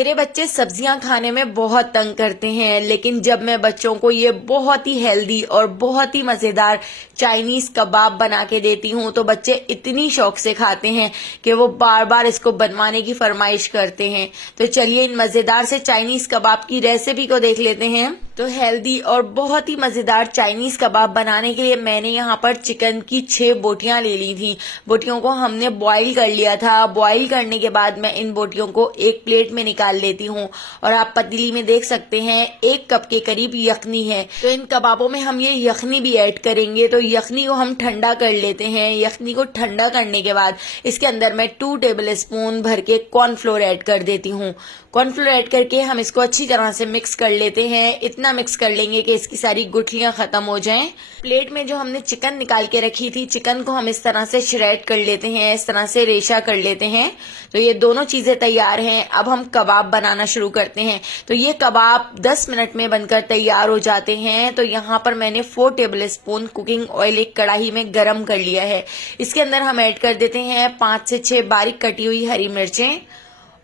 मेरे बच्चे सब्जियां खाने में बहुत तंग करते हैं, लेकिन जब मैं बच्चों को ये बहुत ही हेल्दी और बहुत ही मजेदार चाइनीज कबाब बना के देती हूँ तो बच्चे इतनी शौक से खाते हैं कि वो बार बार इसको बनवाने की फरमाइश करते हैं। तो चलिए इन मजेदार से चाइनीज कबाब की रेसिपी को देख लेते हैं। तो हेल्दी और बहुत ही मजेदार चाइनीज कबाब बनाने के लिए मैंने यहाँ पर चिकन की 6 बोटियां ले ली थी। बोटियों को हमने बॉईल कर लिया था। बॉईल करने के बाद मैं इन बोटियों को एक प्लेट में निकाल लेती हूँ और आप पतीली में देख सकते हैं 1 कप के करीब यखनी है। तो इन कबाबों में हम ये यखनी भी ऐड करेंगे। तो यखनी को हम ठंडा कर लेते हैं। यखनी को ठंडा करने के बाद इसके अंदर मैं 2 टेबल स्पून भर के कॉर्नफ्लोर ऐड कर देती हूँ। कॉर्नफ्लोर ऐड करके हम इसको अच्छी तरह से मिक्स कर लेते हैं। इतना मिक्स कर लेंगे कि इसकी सारी गुठलियां खत्म हो जाएं। प्लेट में जो हमने चिकन निकाल के रखी थी, चिकन को हम इस तरह से श्रेड कर लेते हैं, इस तरह से रेशा कर लेते हैं। तो ये दोनों चीजें तैयार हैं। अब हम कबाब बनाना शुरू करते हैं। तो ये कबाब 10 मिनट में बनकर तैयार हो जाते हैं। तो यहाँ पर मैंने 4 टेबल स्पून कुकिंग ऑयल एक कढ़ाई में गरम कर लिया है। इसके अंदर हम ऐड कर देते हैं 5 से 6 बारीक कटी हुई हरी मिर्चें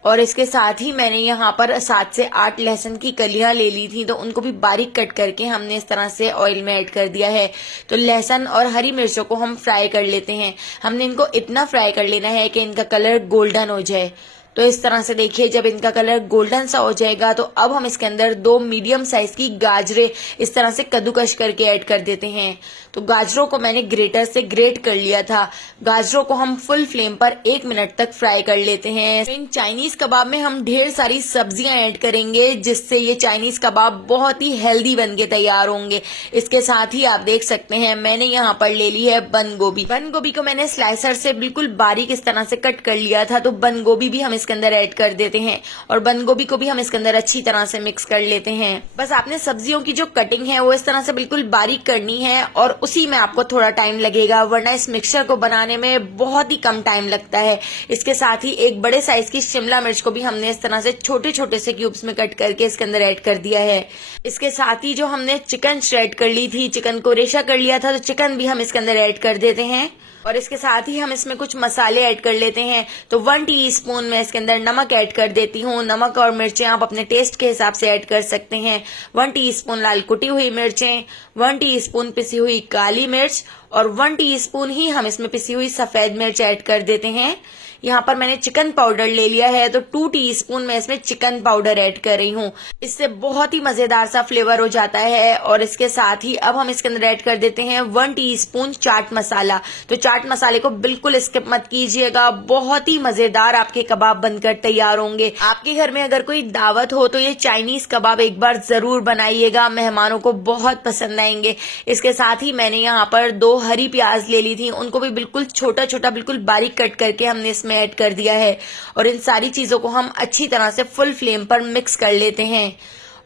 और इसके साथ ही मैंने यहाँ पर 7 से 8 लहसुन की कलियां ले ली थी। तो उनको भी बारीक कट करके हमने इस तरह से ऑयल में ऐड कर दिया है। तो लहसुन और हरी मिर्चों को हम फ्राई कर लेते हैं। हमने इनको इतना फ्राई कर लेना है कि इनका कलर गोल्डन हो जाए। तो इस तरह से देखिए, जब इनका कलर गोल्डन सा हो जाएगा तो अब हम इसके अंदर 2 मीडियम साइज की गाजरें इस तरह से कद्दूकश करके ऐड कर देते हैं। तो गाजरों को मैंने ग्रेटर से ग्रेट कर लिया था। गाजरों को हम फुल फ्लेम पर 1 मिनट तक फ्राई कर लेते हैं। इन चाइनीज कबाब में हम ढेर सारी सब्जियां ऐड करेंगे, जिससे ये चाइनीज कबाब बहुत ही हेल्दी बन के तैयार होंगे। इसके साथ ही आप देख सकते हैं मैंने यहाँ पर ले ली है बंद गोभी। बंद गोभी को मैंने स्लाइसर से बिल्कुल बारीक इस तरह से कट कर लिया था। तो बंद गोभी भी हम इसके अंदर ऐड कर देते हैं और बंद गोभी को भी हम इसके अंदर अच्छी तरह से मिक्स कर लेते हैं। बस आपने सब्जियों की जो कटिंग है वो इस तरह से बिल्कुल बारीक करनी है और उसी में आपको थोड़ा टाइम लगेगा, वरना इस मिक्सचर को बनाने में बहुत ही कम टाइम लगता है। इसके साथ ही एक बड़े साइज की शिमला मिर्च को भी हमने इस तरह से छोटे छोटे से क्यूब्स में कट करके इसके अंदर ऐड कर दिया है। इसके साथ ही जो हमने चिकन श्रेड कर ली थी, चिकन को रेशा कर लिया था, तो चिकन भी हम इसके अंदर ऐड कर देते हैं। और इसके साथ ही हम इसमें कुछ मसाले ऐड कर लेते हैं। तो 1 टीस्पून मैं इसके अंदर नमक ऐड कर देती हूँ। नमक और मिर्चें आप अपने टेस्ट के हिसाब से ऐड कर सकते हैं। 1 टीस्पून लाल कुटी हुई मिर्चें, 1 टीस्पून पिसी हुई काली मिर्च और 1 टीस्पून ही हम इसमें पिसी हुई सफेद मिर्च ऐड कर देते हैं। यहाँ पर मैंने चिकन पाउडर ले लिया है, तो 2 टीस्पून मैं इसमें चिकन पाउडर ऐड कर रही हूँ। इससे बहुत ही मजेदार सा फ्लेवर हो जाता है। और इसके साथ ही अब हम इसके अंदर ऐड कर देते हैं 1 टीस्पून चाट मसाला। तो चाट मसाले को बिल्कुल स्किप मत कीजिएगा, बहुत ही मजेदार आपके कबाब बनकर तैयार होंगे। आपके घर में अगर कोई दावत हो तो ये चाइनीज कबाब एक बार जरूर बनाइएगा, मेहमानों को बहुत पसंद आएंगे। इसके साथ ही मैंने यहाँ पर 2 हरी प्याज ले ली थी, उनको भी बिल्कुल छोटा छोटा बिल्कुल बारीक कट करके हमने इसमें ऐड कर दिया है। और इन सारी चीजों को हम अच्छी तरह से फुल फ्लेम पर मिक्स कर लेते हैं।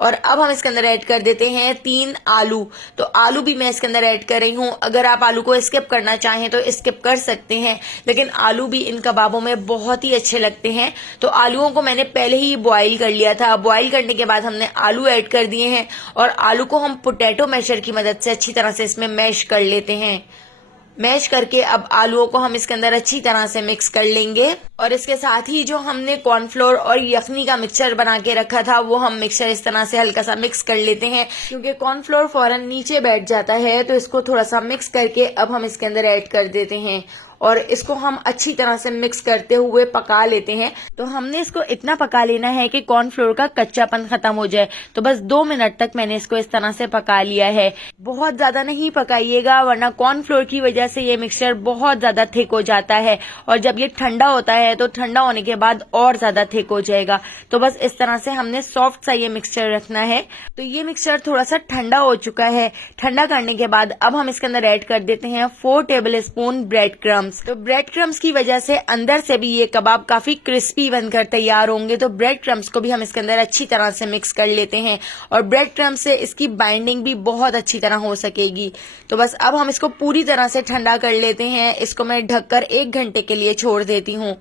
और अब हम इसके अंदर ऐड कर देते हैं 3 आलू। तो आलू भी मैं इसके अंदर ऐड कर रही हूँ। अगर आप आलू को स्किप करना चाहें तो स्किप कर सकते हैं, लेकिन आलू भी इन कबाबों में बहुत ही अच्छे लगते हैं। तो आलूओं को मैंने पहले ही बॉईल कर लिया था। बॉईल करने के बाद हमने आलू ऐड कर दिए हैं और आलू को हम पोटैटो मैशर की मदद से अच्छी तरह से इसमें मैश कर लेते हैं। मैश करके अब आलूओं को हम इसके अंदर अच्छी तरह से मिक्स कर लेंगे। और इसके साथ ही जो हमने कॉर्नफ्लोर और यखनी का मिक्सचर बना के रखा था वो हम मिक्सचर इस तरह से हल्का सा मिक्स कर लेते हैं, क्योंकि कॉर्नफ्लोर फौरन नीचे बैठ जाता है। तो इसको थोड़ा सा मिक्स करके अब हम इसके अंदर ऐड कर देते हैं और इसको हम अच्छी तरह से मिक्स करते हुए पका लेते हैं। तो हमने इसको इतना पका लेना है कि कॉर्नफ्लोर का कच्चापन खत्म हो जाए। तो बस 2 मिनट तक मैंने इसको इस तरह से पका लिया है। बहुत ज्यादा नहीं पकाइएगा, वरना कॉर्नफ्लोर की वजह से ये मिक्सचर बहुत ज्यादा थिक हो जाता है और जब ये ठंडा होता है तो ठंडा होने के बाद और ज्यादा थिक हो जाएगा। तो बस इस तरह से हमने सॉफ्ट सा ये मिक्सचर रखना है। तो ये मिक्सचर थोड़ा सा ठंडा हो चुका है। ठंडा करने के बाद अब हम इसके अंदर ऐड कर देते हैं 4 टेबल स्पून ब्रेड क्रम्स। तो ब्रेड क्रम्स की वजह से अंदर से भी ये कबाब काफी क्रिस्पी बनकर तैयार होंगे। तो ब्रेड क्रम्स को भी हम इसके अंदर अच्छी तरह से मिक्स कर लेते हैं और ब्रेड क्रम्स से इसकी बाइंडिंग भी बहुत अच्छी तरह हो सकेगी। तो बस अब हम इसको पूरी तरह से ठंडा कर लेते हैं। इसको मैं ढककर 1 घंटे के लिए छोड़ देती हूँ।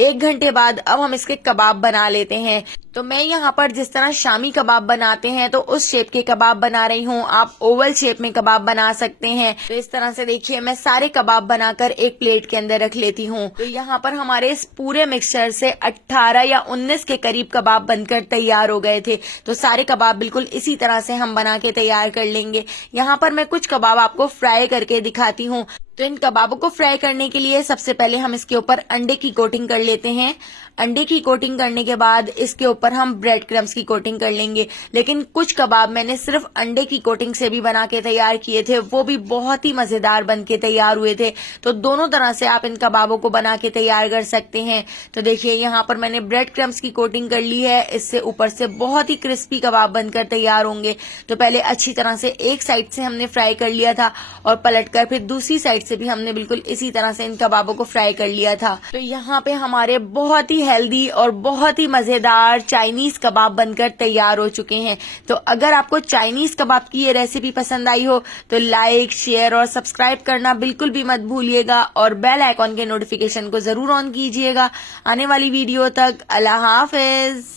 1 घंटे बाद अब हम इसके कबाब बना लेते हैं। तो मैं यहाँ पर जिस तरह शामी कबाब बनाते हैं तो उस शेप के कबाब बना रही हूँ। आप ओवल शेप में कबाब बना सकते हैं। तो इस तरह से देखिए मैं सारे कबाब बनाकर एक प्लेट के अंदर रख लेती हूँ। तो यहाँ पर हमारे इस पूरे मिक्सचर से 18 या 19 के करीब कबाब बनकर तैयार हो गए थे। तो सारे कबाब बिल्कुल इसी तरह से हम बना के तैयार कर लेंगे। यहाँ पर मैं कुछ कबाब आपको फ्राई करके दिखाती हूँ। तो इन कबाबों को फ्राई करने के लिए सबसे पहले हम इसके ऊपर अंडे की कोटिंग कर लेते हैं। अंडे की कोटिंग करने के बाद इसके ऊपर हम ब्रेड क्रम्स की कोटिंग कर लेंगे। लेकिन कुछ कबाब मैंने सिर्फ अंडे की कोटिंग से भी बना के तैयार किए थे, वो भी बहुत ही मजेदार बन के तैयार हुए थे। तो दोनों तरह से आप इन कबाबों को बना के तैयार कर सकते हैं। तो देखिए यहाँ पर मैंने ब्रेड क्रम्स की कोटिंग कर ली है। इससे ऊपर से बहुत ही क्रिस्पी कबाब बनकर तैयार होंगे। तो पहले अच्छी तरह से एक साइड से हमने फ्राई कर लिया था और पलटकर फिर दूसरी साइड से भी हमने बिल्कुल इसी तरह से इन कबाबों को फ्राई कर लिया था। तो यहाँ पे हमारे बहुत ही हेल्दी और बहुत ही मजेदार चाइनीज कबाब बनकर तैयार हो चुके हैं। तो अगर आपको चाइनीज कबाब की ये रेसिपी पसंद आई हो तो लाइक, शेयर और सब्सक्राइब करना बिल्कुल भी मत भूलिएगा और बेल आइकॉन के नोटिफिकेशन को जरूर ऑन कीजिएगा। आने वाली वीडियो तक अल्लाह हाफिज।